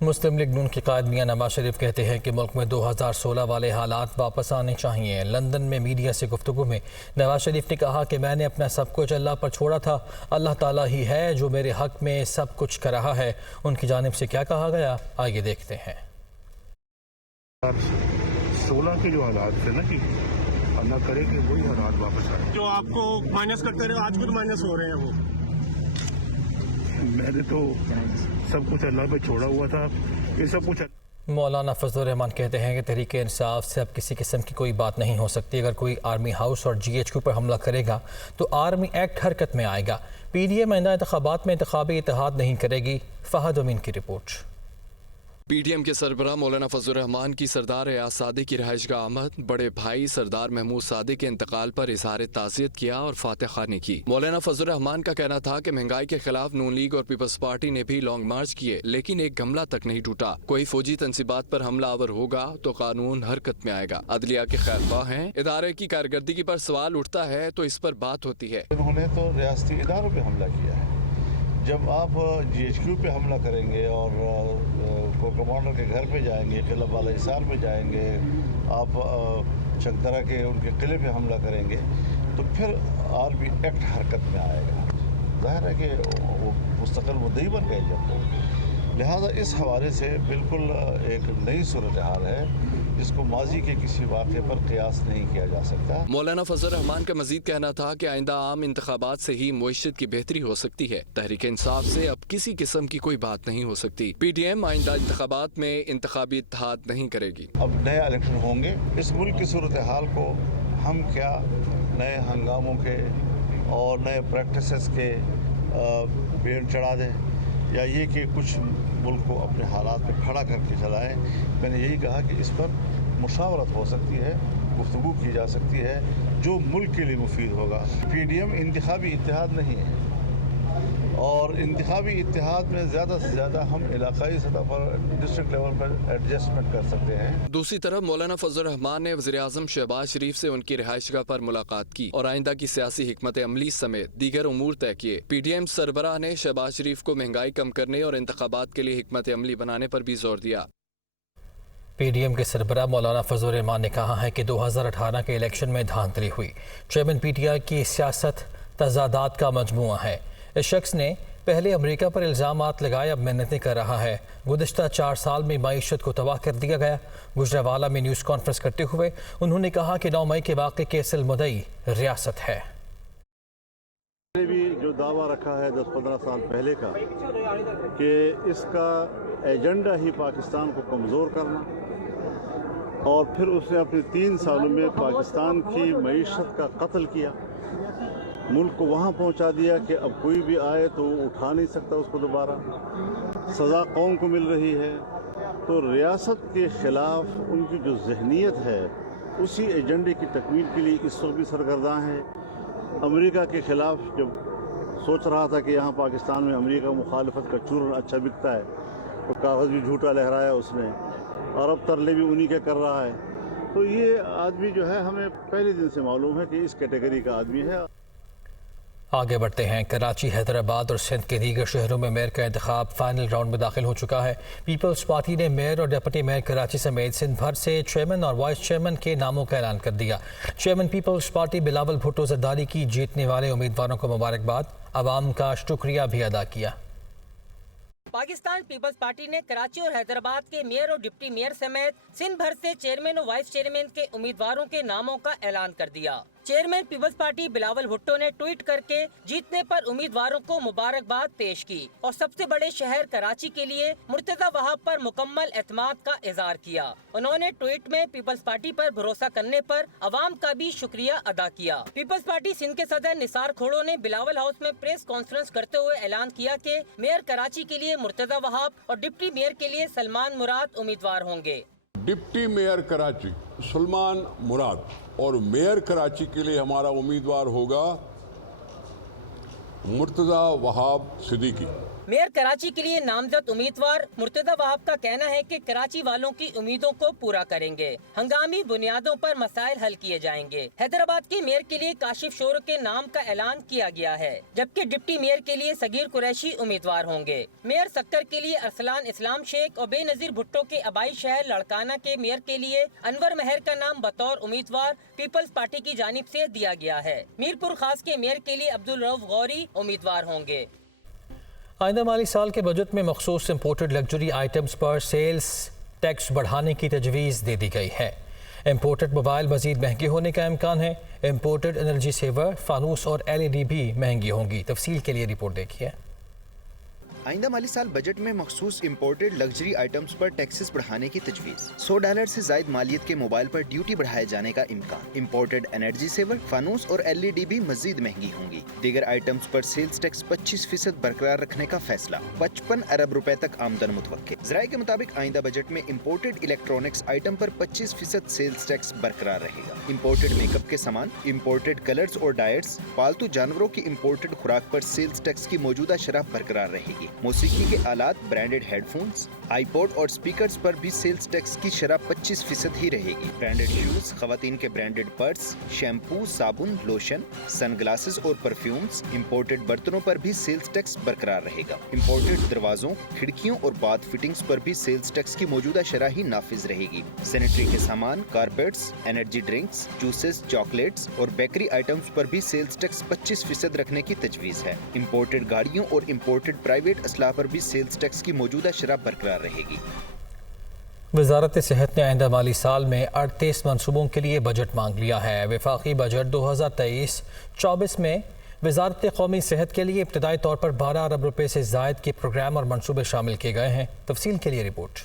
مسلم league نون کے قائد میاں نواز شریف کہتے ہیں کہ ملک میں 2016 والے حالات واپس آنے چاہیے۔ لندن میں میڈیا سے گفتگو میں نواز شریف نے کہا کہ میں نے اپنا سب کچھ اللہ پر چھوڑا تھا، اللہ تعالیٰ ہی ہے جو میرے حق میں سب کچھ کر رہا ہے۔ ان کی جانب سے کیا کہا گیا، آئیے دیکھتے ہیں۔ 16 کے جو حالات تھے نا کہ اللہ کرے کہ وہی حالات واپس آئے، جو آپ کو مائنس کرتے رہے آج خود مائنس ہو رہے ہیں۔ وہ میں نے تو سب کچھ اللہ پہ چھوڑا ہوا تھا، یہ سب کچھ مولانا فضل الرحمان کہتے ہیں کہ تحریک انصاف سے اب کسی قسم کی کوئی بات نہیں ہو سکتی۔ اگر کوئی آرمی ہاؤس اور GHQ پر حملہ کرے گا تو آرمی ایکٹ حرکت میں آئے گا۔ PDM آئندہ انتخابات میں انتخابی اتحاد نہیں کرے گی۔ فہد امین کی رپورٹ۔ PDM کے سربراہ مولانا فضل الرحمان کی سردار ایاز صادق کی رہائش گاہ آمد، بڑے بھائی سردار محمود صادق کے انتقال پر اظہار تعزیت کیا اور فاتح خوانی کی۔ مولانا فضل الرحمان کا کہنا تھا کہ مہنگائی کے خلاف نون لیگ اور پیپلز پارٹی نے بھی لانگ مارچ کیے، لیکن ایک گملہ تک نہیں ٹوٹا۔ کوئی فوجی تنصیبات پر حملہ آور ہوگا تو قانون حرکت میں آئے گا۔ عدلیہ کے خیر خواہ ہیں، ادارے کی کارکردگی پر سوال اٹھتا ہے تو اس پر بات ہوتی ہے۔ انہوں نے تو ریاستی اداروں پہ حملہ کیا ہے۔ جب آپ GHQ پہ حملہ کریں گے اور کو کمانڈر کے گھر پہ جائیں گے، قلعہ والا حصار پہ جائیں گے، آپ چکدرہ کے ان کے قلعے پہ حملہ کریں گے تو پھر آرمی ایکٹ حرکت میں آئے گا۔ ظاہر ہے کہ وہ مستقل مدعی بن گئے جب تو، لہٰذا اس حوالے سے بالکل ایک نئی صورتحال ہے جس کو ماضی کے کسی واقعے پر قیاس نہیں کیا جا سکتا۔ مولانا فضل الرحمان کا مزید کہنا تھا کہ آئندہ عام انتخابات سے ہی معیشت کی بہتری ہو سکتی ہے۔ تحریک انصاف سے اب کسی قسم کی کوئی بات نہیں ہو سکتی۔ PDM آئندہ انتخابات میں انتخابی اتحاد نہیں کرے گی۔ اب نئے الیکشن ہوں گے، اس ملک کی صورتحال کو ہم کیا نئے ہنگاموں کے اور نئے پریکٹسز کے بھیڑ چڑھا دیں، یا یہ کہ کچھ ملک کو اپنے حالات پہ کھڑا کر کے چلائیں۔ میں نے یہی کہا کہ اس پر مشاورت ہو سکتی ہے، گفتگو کی جا سکتی ہے جو ملک کے لیے مفید ہوگا۔ PDM انتخابی اتحاد نہیں ہے، اور انتخابی اتحاد میں زیادہ سے زیادہ ہم علاقائی سطح پر ڈسٹرکٹ لیول پر ایڈجسٹمنٹ کر سکتے ہیں۔ دوسری طرف مولانا فضل الرحمان نے وزیر اعظم شہباز شریف سے ان کی رہائش گاہ پر ملاقات کی اور آئندہ کی سیاسی حکمت عملی سمیت دیگر امور طے کیے۔ PDM سربراہ نے شہباز شریف کو مہنگائی کم کرنے اور انتخابات کے لیے حکمت عملی بنانے پر بھی زور دیا۔ PDM کے سربراہ مولانا فضل الرحمان نے کہا ہے کہ 2018 کے الیکشن میں دھاندلی ہوئی۔ چیئرمین PTI کی سیاست تضادات کا مجموعہ ہے۔ اس شخص نے پہلے امریکہ پر الزامات لگائے، اب محنتیں کر رہا ہے۔ گزشتہ 4 سال میں معیشت کو تباہ کر دیا گیا۔ گجرانوالہ میں نیوز کانفرنس کرتے ہوئے انہوں نے کہا کہ 9 مئی کے واقعے کے اصل مدعی ریاست ہے۔ میں نے بھی جو دعویٰ رکھا ہے 10-15 سال پہلے کا کہ اس کا ایجنڈا ہی پاکستان کو کمزور کرنا، اور پھر اس نے اپنے 3 سالوں میں پاکستان کی معیشت کا قتل کیا، ملک کو وہاں پہنچا دیا کہ اب کوئی بھی آئے تو وہ اٹھا نہیں سکتا اس کو دوبارہ۔ سزا قوم کو مل رہی ہے، تو ریاست کے خلاف ان کی جو ذہنیت ہے اسی ایجنڈے کی تکمیل کے لیے اس وقت بھی سرگرداں ہے۔ امریکہ کے خلاف جب سوچ رہا تھا کہ یہاں پاکستان میں امریکہ مخالفت کا چورن اچھا بکتا ہے تو کاغذ بھی جھوٹا لہرایا اس نے، اور اب ترلے بھی انہی کے کر رہا ہے۔ تو یہ آدمی جو ہے ہمیں پہلے دن سے معلوم ہے کہ اس کیٹیگری کا آدمی ہے۔ آگے بڑھتے ہیں۔ کراچی، حیدرآباد اور سندھ کے دیگر شہروں میں میئر کا انتخاب فائنل راؤنڈ میں داخل ہو چکا ہے۔ پیپلز پارٹی نے میئر اور ڈپٹی میئر کراچی سمیت سندھ بھر سے چیئرمین اور وائس چیئرمین کے ناموں کا اعلان کر دیا۔ چیئرمین پیپلز پارٹی بلاول بھٹو زرداری کی جیتنے والے امیدواروں کو مبارکباد، عوام کا شکریہ بھی ادا کیا۔ پاکستان پیپلز پارٹی نے کراچی اور حیدرآباد کے میئر اور ڈپٹی میئر سمیت سندھ بھر سے چیئرمین اور وائس چیئرمین کے امیدواروں کے ناموں کا اعلان کر دیا۔ چیئرمین پیپلز پارٹی بلاول بھٹو نے ٹویٹ کر کے جیتنے پر امیدواروں کو مبارکباد پیش کی اور سب سے بڑے شہر کراچی کے لیے مرتضی وہاب پر مکمل اعتماد کا اظہار کیا۔ انہوں نے ٹویٹ میں پیپلز پارٹی پر بھروسہ کرنے پر عوام کا بھی شکریہ ادا کیا۔ پیپلز پارٹی سندھ کے صدر نثار کھوڑو نے بلاول ہاؤس میں پریس کانفرنس کرتے ہوئے اعلان کیا کہ میئر کراچی کے لیے مرتضی وہاب اور ڈپٹی میئر کے لیے سلمان مراد امیدوار ہوں گے۔ ڈپٹی میئر کراچی سلمان مراد اور میئر کراچی کے لیے ہمارا امیدوار ہوگا مرتضی وہاب صدیقی۔ मेयर कराची के लिए नामजद उम्मीदवार मुर्तजा वहाब का कहना है कि कराची वालों की उम्मीदों को पूरा करेंगे, हंगामी बुनियादों पर मसाइल हल किए जाएंगे। हैदराबाद के मेयर के लिए काशिफ शोर के नाम का ऐलान किया गया है, जबकि डिप्टी मेयर के लिए सगीर कुरैशी उम्मीदवार होंगे। मेयर सक्कर के लिए अरसलान इस्लाम शेख और बेनजीर भुट्टो के आबाई शहर लड़काना के मेयर के लिए अनवर महर का नाम बतौर उम्मीदवार पीपल्स पार्टी की जानिब से दिया गया है। मीरपुर खास के मेयर के लिए अब्दुल रऊफ गौरी उम्मीदवार होंगे। आइंदा माली साल के बजट में मखसूस इम्पोर्टेड लग्जरी आइटम्स पर सेल्स टैक्स बढ़ाने की तजवीज़ दे दी गई है। इम्पोर्टेड मोबाइल मज़ीद महंगे होने का इम्कान है। इम्पोर्टेड एनर्जी सेवर, फानूस और LED भी महंगी होंगी। तफसील के लिए रिपोर्ट देखिए। आइंदा माली साल बजट में मखसूस इम्पोर्टेड लग्जरी आइटम्स पर टैक्सेस बढ़ाने की तजवीज़। $100 से ज़ायद मालियत के मोबाइल पर ड्यूटी बढ़ाए जाने का इम्कान। इम्पोर्टेड एनर्जी सेवर, फानूस और LED भी मजीद महंगी होंगी। दीगर आइटम्स पर सेल्स टैक्स 25% बरकरार रखने का फैसला। 55 अरब रुपए तक आमदन मुतवक्के। ज़राए के मुताबिक आइंदा बजट में इम्पोर्टेड इलेक्ट्रॉनिक्स आइटम पर 25% सेल्स टैक्स बरकरार रहेगा। इम्पोर्टेड मेकअप के सामान, इम्पोर्टेड कलर्स और डायर्स, पालतू जानवरों की इम्पोर्टेड खुराक पर सेल्स टैक्स की मौजूदा शरह बरकरार रहेगी। मौसीकी के आलात, ब्रांडेड हेडफोन्स, आईपॉड और स्पीकर्स पर भी सेल्स टैक्स की शरह 25% ही रहेगी। ब्रांडेड शूज, खवातीन के ब्रांडेड पर्स, शैम्पू, साबुन, लोशन, सनग्लासेस और परफ्यूम्स, इम्पोर्टेड बर्तनों पर भी सेल्स टैक्स बरकरार रहेगा। इम्पोर्टेड दरवाजों, खिड़कियों और बाथ फिटिंग्स पर भी सेल्स टैक्स की मौजूदा शरह ही नाफिज रहेगी। सैनिटरी के सामान, carpets, energy drinks, juices, chocolates और बेकरी आइटम्स पर भी सेल्स टैक्स 25% रखने की तजवीज़ है। इम्पोर्टेड गाड़ियों और इम्पोर्टेड प्राइवेट असलाह पर भी सेल्स टैक्स की मौजूदा शरह बरकरार रहेगी। वजारत सेहत ने आइंदा माली साल में 38 मनसूबों के लिए बजट मांग लिया है। वफाकी बजट 2023-24 में वजारत कौमी सेहत के लिए इब्तदाई तौर पर 12 अरब रुपए से ज़ायद के प्रोग्राम और मनसूबे शामिल किए गए हैं। तफसील के लिए रिपोर्ट।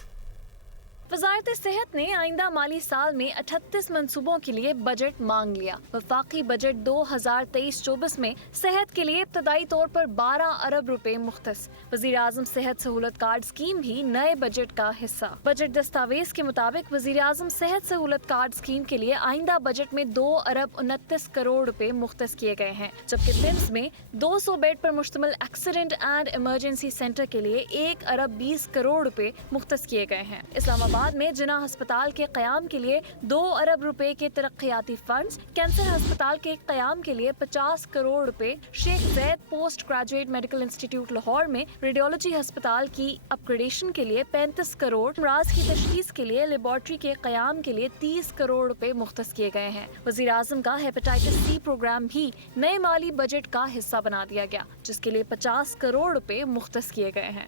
वजारत सेहत ने आइंदा माली साल में 38 मनसूबों के लिए बजट मांग लिया। वफाकी बजट 2023-24 में सेहत के लिए इब्तदाई तौर पर 12 अरब रुपए मुख्तस। वज़ीर आज़म सेहत सहूलत कार्ड स्कीम भी नए बजट का हिस्सा। बजट दस्तावेज के मुताबिक वज़ीर आज़म सेहत सहूलत कार्ड स्कीम के लिए आइंदा बजट में 2 अरब 29 करोड़ रुपए मुख्तस किए गए हैं, जबकि तिम्स में 200 बेड पर मुश्तमिल एक्सीडेंट एंड इमरजेंसी सेंटर के लिए 1 अरब 20 करोड़ रुपए मुख्तस किए गए हैं। इस्लामाबाद में जिना अस्पताल के क़याम के लिए 2 अरब रुपए के तरक्याती फंड्स, कैंसर अस्पताल के क़याम के लिए 50 करोड़ रुपए, Sheikh Zayed post graduate medical institute Lahore में रेडियोलॉजी अस्पताल की अपग्रेडेशन के लिए 35 करोड़, अमराज की तशखीस के लिए लेबॉर्ट्री के क़याम के लिए 30 करोड़ रुपए मुख्तस किए गए हैं। वज़ीर आज़म का हेपेटाइटिस C प्रोग्राम भी नए माली बजट का हिस्सा बना दिया गया, जिसके लिए 50 करोड़ रुपए मुख्तस किए गए हैं।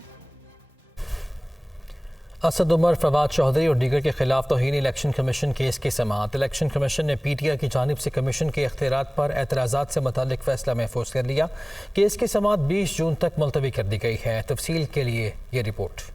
असद उमर, फवाद चौधरी और दीगर के खिलाफ तौहीन इलेक्शन कमीशन केस की समाअत। इलेक्शन कमीशन ने PTI की जानिब से कमीशन के इख्तियारात पर एतराज़ात से मुतालिक फैसला महफूज कर लिया। केस की समाअत 20 जून तक मुलतवी कर दी गई है। तफसील के लिए ये रिपोर्ट।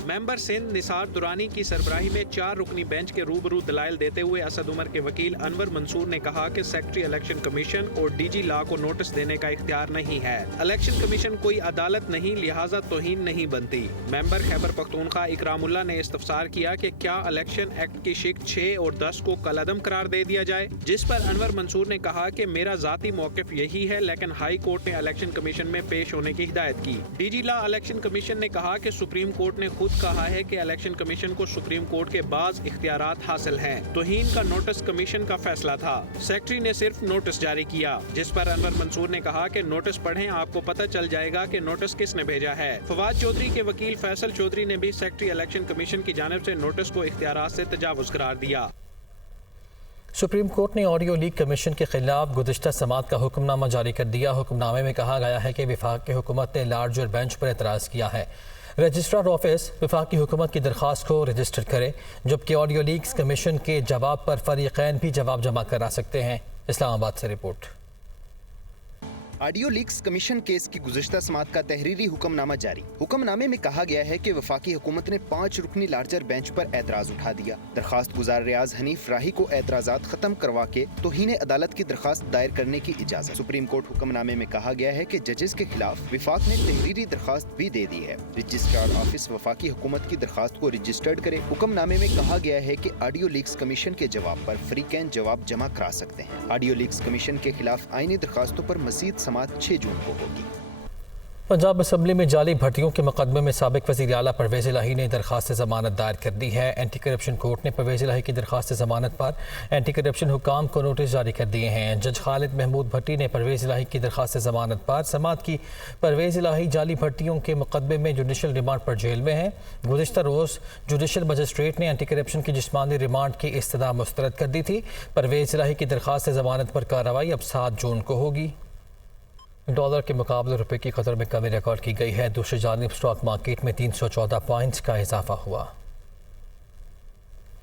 मेंबर सिंध निसार दुरानी की सरबराही में 4 रुकनी बेंच के रूबरू दलाइल देते हुए असद उमर के वकील अनवर मंसूर ने कहा कि सेक्रेटरी इलेक्शन कमीशन और DG लॉ को नोटिस देने का इख्तियार नहीं है। इलेक्शन कमीशन कोई अदालत नहीं, लिहाजा तौहीन नहीं बनती। मेंबर खैबर पख्तूनख्वा इकरामुल्लाह ने इस्तफसार किया कि क्या इलेक्शन एक्ट की शिक 6 और 10 को कलअदम करार दे दिया जाए, जिस पर अनवर मंसूर ने कहा कि मेरा जाती मौक़िफ़ यही है, लेकिन हाई कोर्ट ने इलेक्शन कमीशन में पेश होने की हिदायत की। DG लॉ इलेक्शन कमीशन ने कहा कि सुप्रीम कोर्ट ने खुद कहा है कि इलेक्शन कमीशन को सुप्रीम कोर्ट के बाज़ इख्तियारात हासिल हैं। तौहीन का नोटिस कमीशन का फैसला था, सेक्रेटरी ने सिर्फ नोटिस जारी किया, जिस पर अनवर मंसूर ने कहा कि नोटिस पढ़ें, आपको पता चल जाएगा कि नोटिस किसने भेजा है। फवाद चौधरी के वकील फैसल चौधरी ने भी सेक्रेटरी इलेक्शन कमीशन की जानिब से नोटिस को इख्तियारात से तजावुज़ करार दिया। सुप्रीम कोर्ट ने ऑडियो लीक कमीशन के खिलाफ गुज़िश्ता समाअत का हुक्मनामा जारी कर दिया। हुक्मनामे में कहा गया है कि वफाक की हुकूमत ने लार्जर बेंच पर एतराज़ किया है। रजिस्ट्रार ऑफिस वफाकी हुकूमत की दरख्वास्त को रजिस्टर करे, जबकि ऑडियो लीक्स कमीशन के जवाब पर फरीक़ैन भी जवाब जमा करा सकते हैं। इस्लामाबाद से report. Audio leaks commission case की गुज़िश्ता समाअत का तहरीरी हुक्मनामा जारी। हुक्मनामे में कहा गया है कि वफाकी हुकूमत ने 5 रुकनी लार्जर बेंच पर एतराज़ उठा दिया। दरख्वास्त गुजार रियाज हनीफ राही को एतराज़ात खत्म करवा के तौहीन अदालत की दरख्वास्त दायर करने की इजाज़त। सुप्रीम कोर्ट हुक्मनामे में कहा गया है कि जजेस के खिलाफ वफाक ने तहरीरी दरख्वास्त भी दे दी है। रजिस्ट्रार ऑफिस वफाकी हुकूमत की दरख्वास्त को रजिस्टर्ड करे। हुक्मनामे में कहा गया है कि ऑडियो लीक्स कमीशन के जवाब पर फरीक़ैन जवाब जमा करा सकते हैं। ऑडियो लीक्स कमीशन के खिलाफ आईनी दरख्वास्तों पर मज़ीद समाअत 6 जून को होगी। पंजाब असम्बली में जाली भर्तियों के मुकदमे में साबिक वज़ीर आला परवेज़ इलाही ने दरख्वास्त ज़मानत दायर कर दी है। एंटी करप्शन कोर्ट ने परवेज़ इलाही की दरख्वास्त ज़मानत पर एंटी करप्शन हुकाम को नोटिस जारी कर दिए हैं। जज खालिद महमूद भट्टी ने परवेज़ इलाही की दरख्वास्त ज़मानत पर समाअत की। परवेज़ इलाही जाली भर्तियों के मुकदमे में जुडिशल रिमांड पर जेल में हैं। गुज़िश्ता रोज़ जुडिशल मजिस्ट्रेट ने एंटी करप्शन की जिस्मानी रिमांड की इस्तदा मुस्तरद कर दी थी। परवेज़ इलाही की दरख्वास्त ज़मानत पर कार्रवाई अब 7 जून को होगी। डॉलर के मुकाबले रुपए की कदर में कमी रिकॉर्ड की गई है। दूसरी जानिब स्टॉक मार्केट में 314 पॉइंट्स का इजाफा हुआ।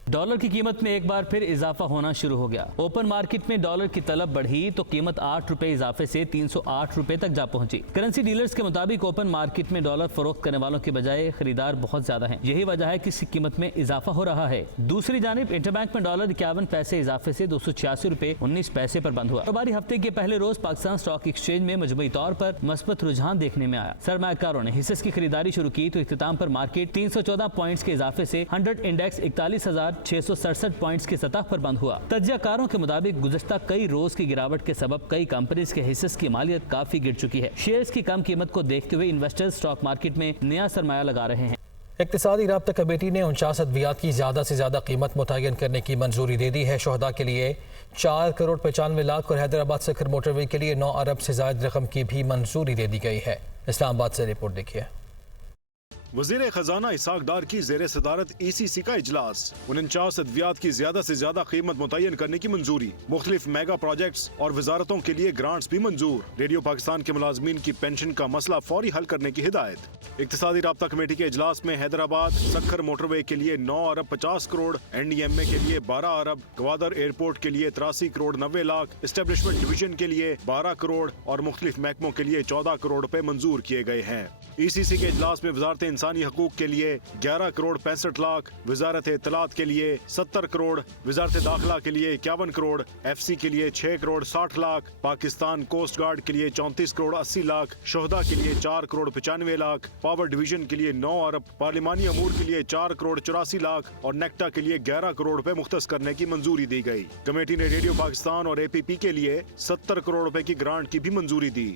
डॉलर की कीमत में एक बार फिर इजाफा होना शुरू हो गया। ओपन मार्केट में डॉलर की तलब बढ़ी तो कीमत 8 रुपए इजाफे से 308 रुपए तक जा पहुंची। करेंसी डीलर्स के मुताबिक ओपन मार्केट में डॉलर फरोख्त करने वालों की बजाय खरीदार बहुत ज्यादा हैं। यही वजह है कि इसकी कीमत में इजाफा हो रहा है। दूसरी जानिब इंटरबैंक में डॉलर 51 पैसे इजाफे से 286 रुपए 19 पैसे पर बंद हुआ। कारोबारी हफ्ते के पहले रोज पाकिस्तान स्टॉक एक्सचेंज में मजमूई तौर पर मस्बत रुझान देखने में आया। सरमायाकारों ने हिस्से की खरीदारी शुरू की तो इख्तिताम पर मार्केट 314 पॉइंट्स के इजाफे से 100 इंडेक्स 41,667 पॉइंट्स की सतह पर बंद हुआ। तज्जियाकारों के मुताबिक गुज़श्ता कई रोज की गिरावट के सबब कई कंपनीज के हिस्से की मालियत काफी गिर चुकी है। शेयर्स की कम कीमत को देखते हुए इन्वेस्टर्स स्टॉक मार्केट में नया सरमाया लगा रहे हैं। इक़्तिसादी राब्ता कमेटी ने 49 अद्वियात की ज़्यादा से ज़्यादा कीमत मुतय्यन करने की मंजूरी दे दी है। शोहदा के लिए 4 करोड़ 95 लाख और हैदराबाद सखर मोटरवे के लिए 9 अरब से ज़ायद रकम की भी मंजूरी दे दी गई है। इस्लामाबाद से रिपोर्ट देखिए। वज़ीर खजाना इसाक डार की ज़ेरे सदारत ECC का इजलास। 49 अद्वियात की ज्यादा से ज्यादा कीमत मुतय्यन करने की मंजूरी। मुख्तलिफ मेगा प्रोजेक्ट्स और वजारतों के लिए ग्रांट्स भी मंजूर। रेडियो पाकिस्तान के मुलाजमीन की पेंशन का मसला फौरी हल करने की हिदायत। इक़्तिसादी राब्ता कमेटी के इजलास में हैदराबाद सखर मोटरवे के लिए 9 अरब 50 करोड़, NDMA के लिए 12 अरब, ग्वादर एयरपोर्ट के लिए 83 करोड़ 90 लाख, एस्टेब्लिशमेंट डिवीजन के लिए 12 करोड़ और मुख्तलिफ महकमों के लिए 14 करोड़ रुपए मंजूर किए गए हैं। ECC के इजलास में वजारत इंसानी हकूक के लिए 11 करोड़ 65 लाख, वजारत इत्तलात के लिए 70 करोड़, वजारत दाखिला के लिए 51 करोड़, FC के लिए 6 करोड़ 60 लाख, पाकिस्तान कोस्ट गार्ड के लिए 34 करोड़ 80 लाख, शोहदा के लिए 4 करोड़ 95 लाख, पावर डिवीजन के लिए 9 अरब, पार्लिमानी अमूर के लिए 4 करोड़ 84 लाख और नेक्टा के लिए 11 करोड़ रुपए मुख्तस करने की मंजूरी दी गई। कमेटी ने रेडियो पाकिस्तान और APP के लिए 70 करोड़ रुपए की ग्रांट की भी मंजूरी दी।